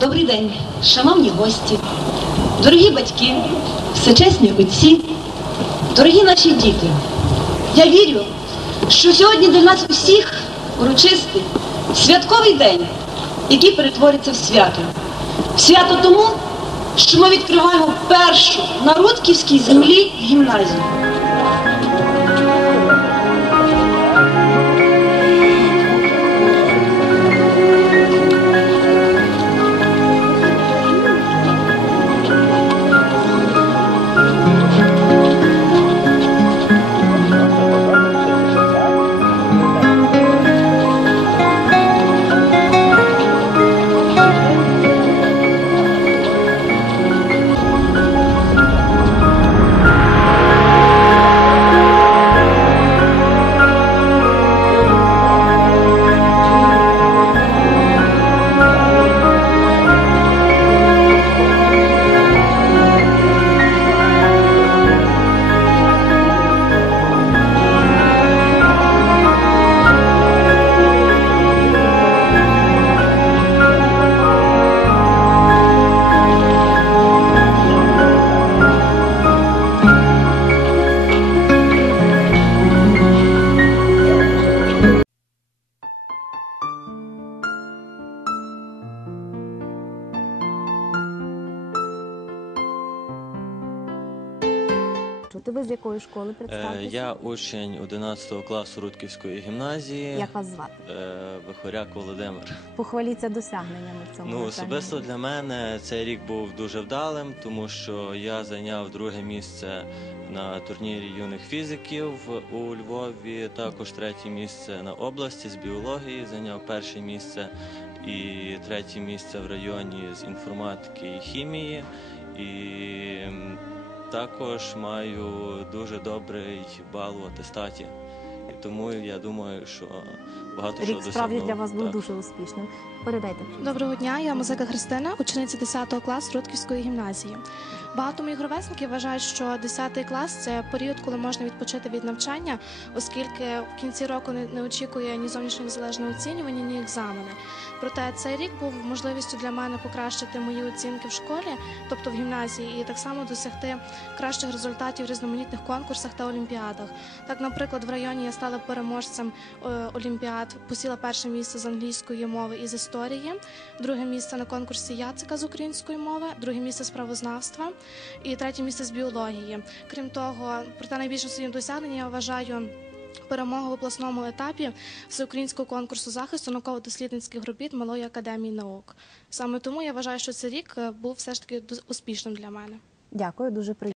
Добрий день, шановні гості, дорогі батьки, всечесні отці, дорогі наші діти. Я вірю, що сьогодні для нас усіх урочистий святковий день, який перетвориться в свято. Свято тому, що ми відкриваємо першу на Рудківській землі гімназію. Чути ви з якої школи Е? Я учень 11 класу Рудківської гімназії, Як вас звати? е, Вихоряк Володимир. Похваліться досягненнями в цьому Ну, особисто для мене цей рік був дуже вдалим, тому що я зайняв друге місце на турнірі юних фізиків у Львові. Також третє місце на області з біології. Зайняв перше місце і третє місце в районі з інформатики і хімії. І також маю дуже добрий бал у атестаті. Тому я думаю, що багато що Рік досягнув. справді для вас був Так. дуже успішним. Передайте. Доброго дня, я Музика Христина, учениця 10 класу Рудківської гімназії. Багато моїх ровесників вважають, що 10 клас це період, коли можна відпочити від навчання, оскільки в кінці року не, не очікує ні зовнішнє незалежне оцінювання, ні екзамени. Проте цей рік був можливістю для мене покращити мої оцінки в школі, тобто в гімназії, і так само досягти кращих результатів в різноманітних конкурсах та олімпіадах. Так, наприклад, в районі я стала переможцем е, олімпіад, посіла перше місце з англійської мови і з історії, друге місце на конкурсі Яцика з української мови, друге місце з правознавства і третє місце з біології. Крім того, проте найбільше своїм досягнення я вважаю. Перемогу в обласному етапі всеукраїнського конкурсу захисту науково-дослідницьких робіт Малої академії наук. Саме тому я вважаю, що цей рік е, був все ж таки успішним для мене. Дякую, дуже приємно.